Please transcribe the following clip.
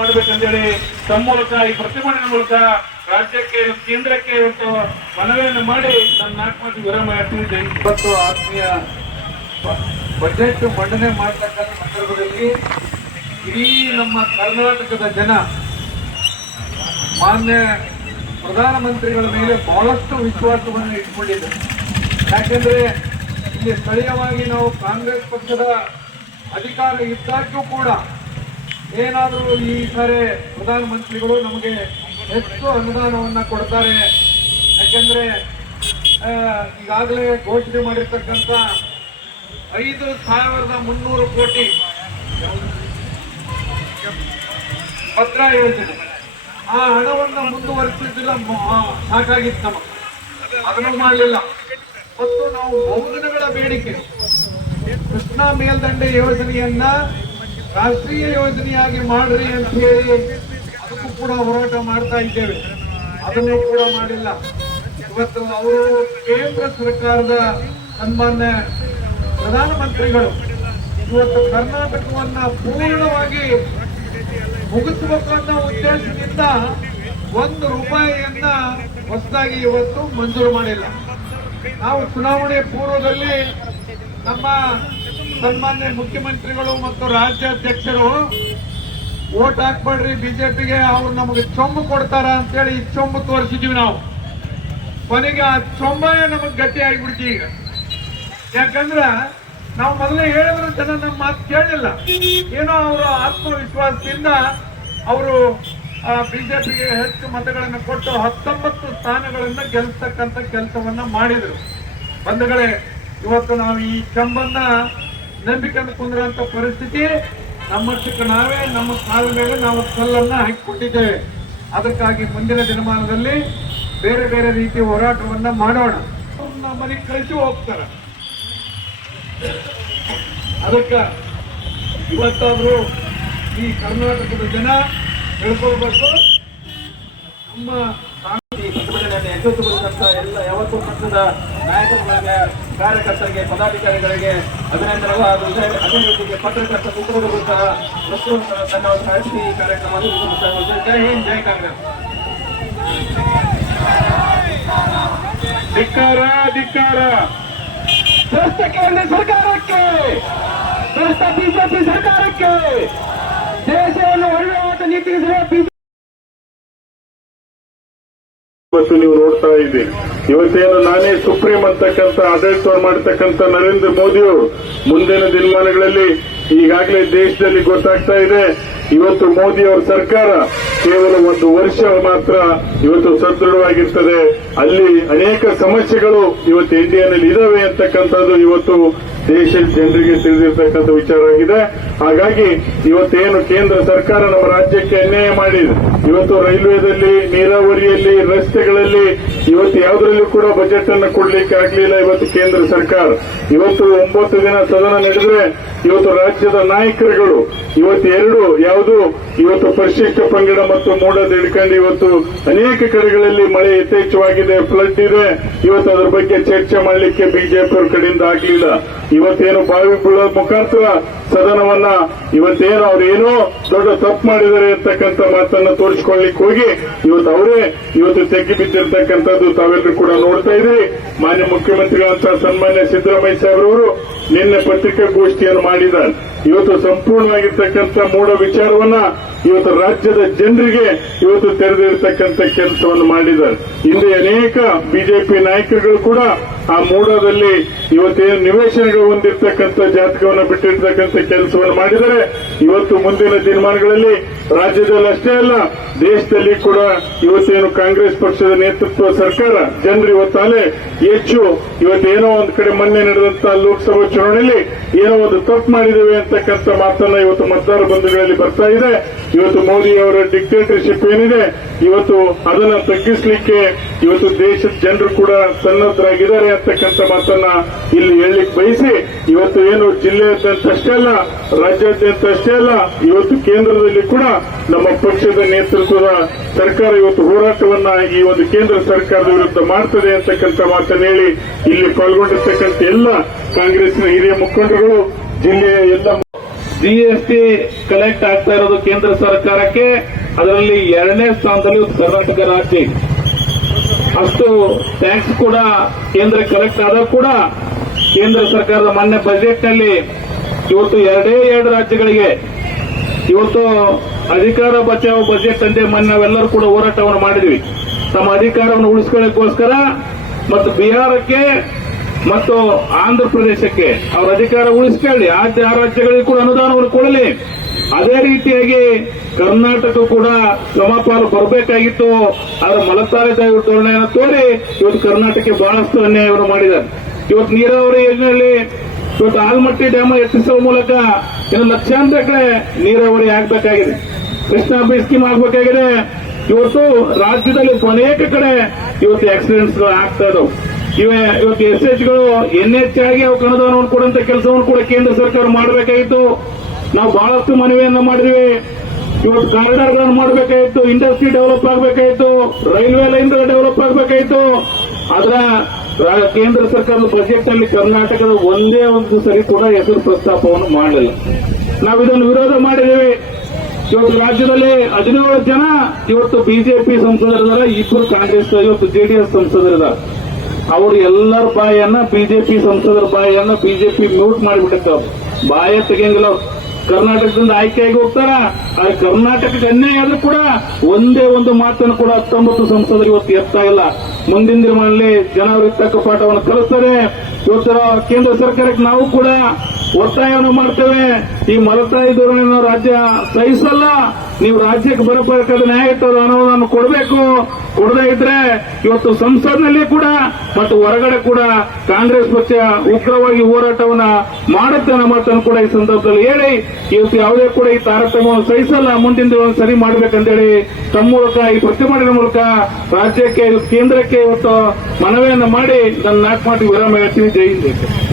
ಮಾಡಬೇಕಂತೇಳಿ ತಮ್ಮ ಮೂಲಕ ಈ ಪ್ರತಿಭಟನೆ ಮೂಲಕ ರಾಜ್ಯಕ್ಕೆ ಕೇಂದ್ರಕ್ಕೆ ಇವತ್ತು ಮನವಿಯನ್ನು ಮಾಡಿ ನನ್ನ 4 ಮಾತು ವಿರಾಮ ಹೇಳ್ತಿದ್ದೆ. ಇವತ್ತು ಆತ್ಮೀಯ ಬಜೆಟ್ ಮಂಡನೆ ಮಾಡತಕ್ಕಂಥ ಸಂದರ್ಭದಲ್ಲಿ ಇಡೀ ನಮ್ಮ ಕರ್ನಾಟಕದ ಜನ ಮಾನ್ಯ ಪ್ರಧಾನಮಂತ್ರಿಗಳ ಮೇಲೆ ಬಹಳಷ್ಟು ವಿಶ್ವಾಸವನ್ನು ಇಟ್ಕೊಂಡಿದ್ದಾರೆ. ಯಾಕೆಂದ್ರೆ ಇಲ್ಲಿ ಸ್ಥಳೀಯವಾಗಿ ನಾವು ಕಾಂಗ್ರೆಸ್ ಪಕ್ಷದ ಅಧಿಕಾರ ಇದ್ದಾಗ್ಯೂ ಕೂಡ ಏನಾದರೂ ಈ ಸಾರಿ ಪ್ರಧಾನಮಂತ್ರಿಗಳು ನಮಗೆ ಹೆಚ್ಚು ಅನುದಾನವನ್ನು ಕೊಡ್ತಾರೆ. ಯಾಕೆಂದ್ರೆ ಈಗಾಗಲೇ ಘೋಷಣೆ ಮಾಡಿರ್ತಕ್ಕಂಥ 5,300 ಕೋಟಿ ಭದ್ರಾ ಯೋಜನೆ ಆ ಹಣವನ್ನು ಮುಂದುವರಿಸಿದ್ದಿಲ್ಲ, ಸಾಕಾಗಿತ್ತು ನಮಗೆ, ಅದನ್ನು ಮಾಡಲಿಲ್ಲ. ಮತ್ತು ನಾವು ಬಹುದಿನಗಳ ಬೇಡಿಕೆ ಕೃಷ್ಣಾ ಮೇಲ್ದಂಡೆ ಯೋಜನೆಯನ್ನ ರಾಷ್ಟ್ರೀಯ ಯೋಜನೆಯಾಗಿ ಮಾಡ್ರಿ ಅಂತ ಹೇಳಿ ಅದಕ್ಕೂ ಕೂಡ ಹೋರಾಟ ಮಾಡ್ತಾ ಇದ್ದೇವೆ, ಅದನ್ನು ಕೂಡ ಮಾಡಿಲ್ಲ. ಇವತ್ತು ಅವರು ಕೇಂದ್ರ ಸರ್ಕಾರದ ಸನ್ಮಾನ್ಯ ಪ್ರಧಾನಮಂತ್ರಿಗಳು ಇವತ್ತು ಕರ್ನಾಟಕವನ್ನ ಪೂರ್ಣವಾಗಿ ಮುಗಿಸಬೇಕು ಅನ್ನೋ ಉದ್ದೇಶದಿಂದ 1 ರೂಪಾಯಿಯನ್ನ ಹೊಸದಾಗಿ ಇವತ್ತು ಮಂಜೂರು ಮಾಡಿಲ್ಲ. ನಾವು ಚುನಾವಣೆ ಪೂರ್ವದಲ್ಲಿ ನಮ್ಮ ಸನ್ಮಾನ್ಯ ಮುಖ್ಯಮಂತ್ರಿಗಳು ಮತ್ತು ರಾಜ್ಯಾಧ್ಯಕ್ಷರು ವೋಟ್ ಹಾಕ್ಬೇಡ್ರಿ ಬಿಜೆಪಿಗೆ, ಅವ್ರು ನಮಗೆ ಚೊಂಬು ಕೊಡ್ತಾರ ಅಂತೇಳಿ ಚೊಂಬು ತೋರಿಸಿದ್ವಿ ನಾವು. ಕೊನೆಗೆ ಆ ಚೊಂಬೆ ನಮಗೆ ಗಟ್ಟಿ ಆಗಿಬಿಡ್ತೀವಿ ಈಗ. ಯಾಕಂದ್ರ ನಾವು ಮೊದಲೇ ಹೇಳಿದ್ರೆ ಜನ ನಮ್ಮ ಮಾತು ಕೇಳಲಿಲ್ಲ. ಏನೋ ಅವರ ಆತ್ಮವಿಶ್ವಾಸದಿಂದ ಅವರು ಬಿಜೆಪಿಗೆ ಹೆಚ್ಚು ಮತಗಳನ್ನು ಕೊಟ್ಟು 19 ಸ್ಥಾನಗಳನ್ನು ಗೆಲ್ಲಿಸ್ತಕ್ಕಂಥ ಕೆಲಸವನ್ನ ಮಾಡಿದ್ರು. ಬಂಧುಗಳೇ, ಇವತ್ತು ನಾವು ಈ ಚಂಬನ್ನ ನಂಬಿಕೊಂಡು ಕುಂದ್ರಂತ ಪರಿಸ್ಥಿತಿ ನಮ್ಮಷ್ಟಕ್ಕೆ ನಾವೇ ನಮ್ಮ ಕಾಲ ಮೇಲೆ ನಾವು ಕಲ್ಲನ್ನ ಹಾಕಿಕೊಟ್ಟಿದ್ದೇವೆ. ಅದಕ್ಕಾಗಿ ಮುಂದಿನ ದಿನಮಾನದಲ್ಲಿ ಬೇರೆ ಬೇರೆ ರೀತಿಯ ಹೋರಾಟವನ್ನ ಮಾಡೋಣ. ಮನೆಗೆ ಕಳಿಸಿ ಹೋಗ್ತಾರ. ಅದಕ್ಕೆ ಇವತ್ತಾದ್ರೂ ಈ ಕರ್ನಾಟಕದ ಜನ ತಿಳ್ಕೊಳ್ಬೇಕು. ನಮ್ಮ ಪ್ರತಿಭಟನೆಯನ್ನು ಯಶಸ್ವಿಗೊಳಿಸಿದಂತ ಎಲ್ಲ ಯಾವತ್ತೂ ಪಕ್ಷದ ನಾಯಕರುಗಳಿಗೆ, ಕಾರ್ಯಕರ್ತರಿಗೆ, ಪದಾಧಿಕಾರಿಗಳಿಗೆ ಅಭಿನಂದನೆಗಳು. ಅದೇ ರೀತಿಗೆ ಪತ್ರಕರ್ತ ಕುಟುಂಬಗೋಸ್ಕರ ಧನ್ಯವಾದ ಅರ್ಪಿಸಿ ಈ ಕಾರ್ಯಕ್ರಮವನ್ನು ಜೈ ಹಿಂದ್, ಜೈ ಕಾಂಗ್ರೆಸ್. ಧಿಕ್ಕಾರ ಧಿಕ್ಕಾರ ಭ್ರಷ್ಟ ಕೇಂದ್ರ ಸರ್ಕಾರಕ್ಕೆ, ಭ್ರಷ್ಟ ಬಿಜೆಪಿ ಸರ್ಕಾರಕ್ಕೆ, ದೇಶವನ್ನು ಒಳ್ಳೆಯ ನೀತಿ ಇವತ್ತು ನೀವು ನೋಡ್ತಾ ಇದ್ದೀರಿ. ಇವತ್ತೇನು ನಾನೇ ಸುಪ್ರೀಂ ಅಂತಕ್ಕಂಥ ಆಡಳಿತವನ್ನು ಮಾಡತಕ್ಕಂಥ ನರೇಂದ್ರ ಮೋದಿಯವರು ಮುಂದಿನ ದಿನಮಾನಗಳಲ್ಲಿ ಈಗಾಗಲೇ ದೇಶದಲ್ಲಿ ಗೊತ್ತಾಗ್ತಾ ಇದೆ. ಇವತ್ತು ಮೋದಿ ಅವರ ಸರ್ಕಾರ ಕೇವಲ 1 ವರ್ಷ ಮಾತ್ರ ಇವತ್ತು ಸದೃಢವಾಗಿರ್ತದೆ. ಅಲ್ಲಿ ಅನೇಕ ಸಮಸ್ಯೆಗಳು ಇವತ್ತು ಇಂಡಿಯಾನಲ್ಲಿ ಇದಾವೆ ಅಂತಕ್ಕಂಥದ್ದು ಇವತ್ತು ದೇಶದ ಜನರಿಗೆ ತಿಳಿದಿರ್ತಕ್ಕಂಥ ವಿಚಾರವಾಗಿದೆ. ಹಾಗಾಗಿ ಇವತ್ತೇನು ಕೇಂದ್ರ ಸರ್ಕಾರ ನಮ್ಮ ರಾಜ್ಯಕ್ಕೆ ಅನ್ಯಾಯ ಮಾಡಿದೆ, ಇವತ್ತು ರೈಲ್ವೆದಲ್ಲಿ, ನೀರಾವರಿಯಲ್ಲಿ, ರಸ್ತೆಗಳಲ್ಲಿ ಇವತ್ತು ಯಾವುದರಲ್ಲೂ ಕೂಡ ಬಜೆಟ್ ಅನ್ನು ಕೊಡ್ಲಿಕ್ಕೆ ಆಗಲಿಲ್ಲ. ಇವತ್ತು ಕೇಂದ್ರ ಸರ್ಕಾರ ಇವತ್ತು 9 ದಿನ ಸದನ ನಡೆದ್ರೆ ಇವತ್ತು ರಾಜ್ಯದ ನಾಯಕರುಗಳು ಇವತ್ತು ಇವತ್ತು ಪರಿಶಿಷ್ಟ ಪಂಗಡ ಮತ್ತು ಮೂಡದ ಹಿಡ್ಕೊಂಡು ಇವತ್ತು ಅನೇಕ ಕಡೆಗಳಲ್ಲಿ ಮಳೆ ಯಥೇಚ್ಛವಾಗಿದೆ, ಫ್ಲಡ್ ಇದೆ. ಇವತ್ತು ಅದರ ಬಗ್ಗೆ ಚರ್ಚೆ ಮಾಡಲಿಕ್ಕೆ ಬಿಜೆಪಿಯವರ ಕಡೆಯಿಂದ ಆಗಲಿಲ್ಲ. ಇವತ್ತೇನು ಬಾವಿ ಬೀಳೋ ಮುಖಾಂತರ ಸದನವನ್ನ ಇವತ್ತೇನು ಅವ್ರೇನೋ ದೊಡ್ಡ ತಪ್ಪು ಮಾಡಿದ್ದಾರೆ ಅಂತಕ್ಕಂಥ ಮಾತನ್ನ ತೋರಿಸಿಕೊಳ್ಳಿಕ್ಕೆ ಹೋಗಿ ಇವತ್ತು ಅವರೇ ಇವತ್ತು ತೆಗ್ಗಿ ಬಿದ್ದಿರ್ತಕ್ಕಂಥದ್ದು ತಾವೆಲ್ಲರೂ ಕೂಡ ನೋಡ್ತಾ ಇದ್ರಿ. ಮಾನ್ಯ ಮುಖ್ಯಮಂತ್ರಿಗಳಂತ ಸನ್ಮಾನ್ಯ ಸಿದ್ದರಾಮಯ್ಯ ಸಾಹೇಬ್ರವರು ನಿನ್ನೆ ಪತ್ರಿಕಾಗೋಷ್ಠಿಯನ್ನು ಮಾಡಿದ್ದಾರೆ. ಇವತ್ತು ಸಂಪೂರ್ಣವಾಗಿರ್ತಕ್ಕಂಥ ಮೂಢ ವಿಚಾರವನ್ನ ಇವತ್ತು ರಾಜ್ಯದ ಜನರಿಗೆ ಇವತ್ತು ತೆರೆದಿರ್ತಕ್ಕಂಥ ಕೆಲಸವನ್ನು ಮಾಡಿದ್ದಾರೆ. ಹಿಂದೆ ಅನೇಕ ಬಿಜೆಪಿ ನಾಯಕರುಗಳು ಕೂಡ ಆ ಮೂಢದಲ್ಲಿ ಇವತ್ತೇನು ನಿವೇಶನಗಳು ಹೊಂದಿರತಕ್ಕಂಥ ಜಾತಕವನ್ನು ಬಿಟ್ಟಿರ್ತಕ್ಕಂಥ ಕೆಲಸವನ್ನು ಮಾಡಿದರೆ ಇವತ್ತು ಮುಂದಿನ ದಿನಮಾನಗಳಲ್ಲಿ ರಾಜ್ಯದಲ್ಲಿ ಅಷ್ಟೇ ಅಲ್ಲ ದೇಶದಲ್ಲಿ ಕೂಡ ಇವತ್ತೇನು ಕಾಂಗ್ರೆಸ್ ಪಕ್ಷದ ನೇತೃತ್ವ ಸರ್ಕಾರ ಜನರು ಇವತ್ತಾಲೆ ಹೆಚ್ಚು ಇವತ್ತೇನೋ ಒಂದು ಕಡೆ ಮೊನ್ನೆ ನಡೆದಂತಹ ಲೋಕಸಭಾ ಚುನಾವಣೆಯಲ್ಲಿ ಏನೋ ಒಂದು ತಪ್ಪು ಮಾಡಿದ್ದೇವೆ ಅಂತಕ್ಕಂಥ ಮಾತನ್ನ ಇವತ್ತು ಮತದಾರ ಬಂಧುಗಳಲ್ಲಿ ಬರ್ತಾ ಇದೆ. ಇವತ್ತು ಮೋದಿ ಅವರ ಡಿಕ್ಟೇಟರ್ಶಿಪ್ ಏನಿದೆ ಇವತ್ತು ಅದನ್ನ ತಗ್ಗಿಸಲಿಕ್ಕೆ ಇವತ್ತು ದೇಶದ ಜನರು ಕೂಡ ಸನ್ನದ್ಧರಾಗಿದ್ದಾರೆ ಅಂತಕ್ಕಂಥ ಮಾತನ್ನ ಇಲ್ಲಿ ಹೇಳಲಿಕ್ಕೆ ಬಯಸಿ ಇವತ್ತು ಏನು ಜಿಲ್ಲೆಯಾದ್ಯಂತ ಅಷ್ಟೇ ಅಲ್ಲ, ರಾಜ್ಯಾದ್ಯಂತ ಅಷ್ಟೇ ಅಲ್ಲ, ಇವತ್ತು ಕೇಂದ್ರದಲ್ಲಿ ಕೂಡ ನಮ್ಮ ಪಕ್ಷದ ನೇತೃತ್ವದ ಸರ್ಕಾರ ಇವತ್ತು ಹೋರಾಟವನ್ನ ಈ ಒಂದು ಕೇಂದ್ರ ಸರ್ಕಾರದ ವಿರುದ್ಧ ಮಾಡ್ತದೆ ಅಂತಕ್ಕಂಥ ಮಾತನ್ನು ಹೇಳಿ ಇಲ್ಲಿ ಪಾಲ್ಗೊಂಡಿರ್ತಕ್ಕಂಥ ಎಲ್ಲ ಕಾಂಗ್ರೆಸ್ನ ಹಿರಿಯ ಮುಖಂಡರುಗಳು, ಜಿಲ್ಲೆಯ ಎಲ್ಲ GST ಕಲೆಕ್ಟ್ ಆಗ್ತಾ ಇರೋದು ಕೇಂದ್ರ ಸರ್ಕಾರಕ್ಕೆ, ಅದರಲ್ಲಿ 2ನೇ ಸ್ಥಾನದಲ್ಲಿ ಕರ್ನಾಟಕ ರಾಜ್ಯ ಇದೆ. ಅಷ್ಟು ಟ್ಯಾಕ್ಸ್ ಕೂಡ ಕೇಂದ್ರ ಕಲೆಕ್ಟ್ ಆದರೂ ಕೂಡ ಕೇಂದ್ರ ಸರ್ಕಾರದ ಮೊನ್ನೆ ಬಜೆಟ್ ನಲ್ಲಿ ಇವತ್ತು 2 ರಾಜ್ಯಗಳಿಗೆ ಇವತ್ತು ಅಧಿಕಾರ ಬಚಾವ್ ಬಜೆಟ್ ಅಂತೆ ಮೊನ್ನೆ ನಾವೆಲ್ಲರೂ ಕೂಡ ಹೋರಾಟವನ್ನು ಮಾಡಿದ್ವಿ. ತಮ್ಮ ಅಧಿಕಾರವನ್ನು ಉಳಿಸಿಕೊಳ್ಳೋಕ್ಕೋಸ್ಕರ ಮತ್ತು ಬಿಹಾರಕ್ಕೆ ಮತ್ತು ಆಂಧ್ರ ಪ್ರದೇಶಕ್ಕೆ ಅವರ ಅಧಿಕಾರ ಉಳಿಸಿಕೊಳ್ಳಿ, ಆ ರಾಜ್ಯಗಳಿಗೆ ಕೂಡ ಅನುದಾನವನ್ನು ಕೊಡಲಿ. ಅದೇ ರೀತಿಯಾಗಿ ಕರ್ನಾಟಕ ಕೂಡ ಸಮಪಾಲು ಬರಬೇಕಾಗಿತ್ತು. ಅದರ ಮಲತಾರಿ ಧೋರಣೆಯನ್ನು ತೋರಿ ಇವತ್ತು ಕರ್ನಾಟಕಕ್ಕೆ ಬಹಳಷ್ಟು ಅನ್ಯಾಯವನ್ನು ಮಾಡಿದ್ದಾರೆ. ಇವತ್ತು ನೀರಾವರಿ ಯೋಜನೆಯಲ್ಲಿ ಇವತ್ತು ಆಲ್ಮಟ್ಟಿ ಡ್ಯಾಮ್ ಎತ್ತಿಸುವ ಮೂಲಕ ಇನ್ನು ಲಕ್ಷಾಂತರ ಕಡೆ ನೀರಾವರಿ ಆಗಬೇಕಾಗಿದೆ, ಕೃಷ್ಣಾ ಬಿ ಸ್ಕೀಮ್ ಆಗಬೇಕಾಗಿದೆ. ಇವತ್ತು ರಾಜ್ಯದಲ್ಲಿ ಅನೇಕ ಕಡೆ ಇವತ್ತು ಆಕ್ಸಿಡೆಂಟ್ಸ್ ಆಗ್ತಾ ಇದಾವೆ. ಇವತ್ತು SHಗಳು NH ಆಗಿ ಅವಕ್ಕೆ ಅನುದಾನವನ್ನು ಕೊಡುವಂತ ಕೆಲಸವನ್ನು ಕೂಡ ಕೇಂದ್ರ ಸರ್ಕಾರ ಮಾಡಬೇಕಾಗಿತ್ತು. ನಾವು ಬಹಳಷ್ಟು ಮನವಿಯನ್ನು ಮಾಡಿದ್ವಿ. ಇವತ್ತು ಕಾರಿಡಾರ್ಗಳನ್ನು ಮಾಡಬೇಕಾಗಿತ್ತು, ಇಂಡಸ್ಟ್ರಿ ಡೆವಲಪ್ ಆಗಬೇಕಾಗಿತ್ತು, ರೈಲ್ವೆ ಲೈನ್ ಡೆವಲಪ್ ಆಗಬೇಕಾಗಿತ್ತು. ಅದರ ಕೇಂದ್ರ ಸರ್ಕಾರದ ಬಜೆಟ್ ನಲ್ಲಿ ಕರ್ನಾಟಕದ ಒಂದೇ ಒಂದು ಸರಿ ಕೂಡ ಹೆಸರು ಪ್ರಸ್ತಾಪವನ್ನು ಮಾಡಲಿಲ್ಲ. ನಾವು ಇದನ್ನು ವಿರೋಧ ಮಾಡಿದ್ದೇವೆ. ಇವತ್ತು ರಾಜ್ಯದಲ್ಲಿ 17 ಜನ ಇವತ್ತು ಬಿಜೆಪಿ ಸಂಸದರಿದ್ದಾರೆ, 2 ಕಾಂಗ್ರೆಸ್, ಇವತ್ತು JDS ಸಂಸದರಿದ್ದಾರೆ. ಅವರು ಎಲ್ಲರ ಬಾಯನ್ನ ಬಿಜೆಪಿ ಸಂಸದರ ಬಾಯನ್ನ ಬಿಜೆಪಿ ಮ್ಯೂಟ್ ಮಾಡಿಬಿಟ್ಟೆ, ಬಾಯ ತೆಗೆಯಂಗಿಲ್ಲ. ಕರ್ನಾಟಕದಿಂದ ಆಯ್ಕೆಯಾಗಿ ಹೋಗ್ತಾರ, ಆದ್ರೆ ಕರ್ನಾಟಕಕ್ಕೆ ಅನ್ಯಾಯ ಆದ್ರೂ ಕೂಡ ಒಂದೇ ಒಂದು ಮಾತನ್ನು ಕೂಡ 19 ಸಂಸದರು ಇವತ್ತು ಎತ್ತಾ ಇಲ್ಲ. ಮುಂದಿನ ದಿನಗಳಲ್ಲಿ ಜನ ಅವರಿಗೆ ತಕ್ಕ ಪಾಠವನ್ನು ಕಲಿಸ್ತಾರೆ. ಇವತ್ತು ಕೇಂದ್ರ ಸರ್ಕಾರಕ್ಕೆ ನಾವು ಕೂಡ ಒತ್ತಾಯವನ್ನು ಮಾಡ್ತೇವೆ. ಈ ಮಲತಾಯಿ ಧೋರಣೆಯನ್ನು ರಾಜ್ಯ ಸಹಿಸಲ್ಲ. ನೀವು ರಾಜ್ಯಕ್ಕೆ ಬರಬೇಕಾದ ನ್ಯಾಯಯುತ ಅನುದಾನ ಕೊಡಬೇಕು. ಕೊಡದೇ ಇದ್ರೆ ಇವತ್ತು ಸಂಸತ್ನಲ್ಲಿ ಕೂಡ ಮತ್ತು ಹೊರಗಡೆ ಕೂಡ ಕಾಂಗ್ರೆಸ್ ಪಕ್ಷ ಉಗ್ರವಾಗಿ ಹೋರಾಟವನ್ನ ಮಾಡುತ್ತೆ ಅನ್ನೋ ಮಾತನ್ನು ಕೂಡ ಈ ಸಂದರ್ಭದಲ್ಲಿ ಹೇಳಿ, ಇವತ್ತು ಯಾವುದೇ ಕೂಡ ಈ ತಾರತಮ್ಯವನ್ನು ಸಹಿಸಲ್ಲ, ಮುಂದಿನ ದಿನ ಸರಿ ಮಾಡಬೇಕಂತೇಳಿ ತಮ್ಮ ಮೂಲಕ ಈ ಪ್ರತಿಭಟನೆ ಮೂಲಕ ರಾಜ್ಯಕ್ಕೆ ಕೇಂದ್ರಕ್ಕೆ ಇವತ್ತು ಮನವಿಯನ್ನು ಮಾಡಿ ನನ್ನ 4 ಮಾತಿಗೆ ವಿರಾಮ ಹೇಳ್ತೀನಿ. ಜೈ ಹಿಂದ್.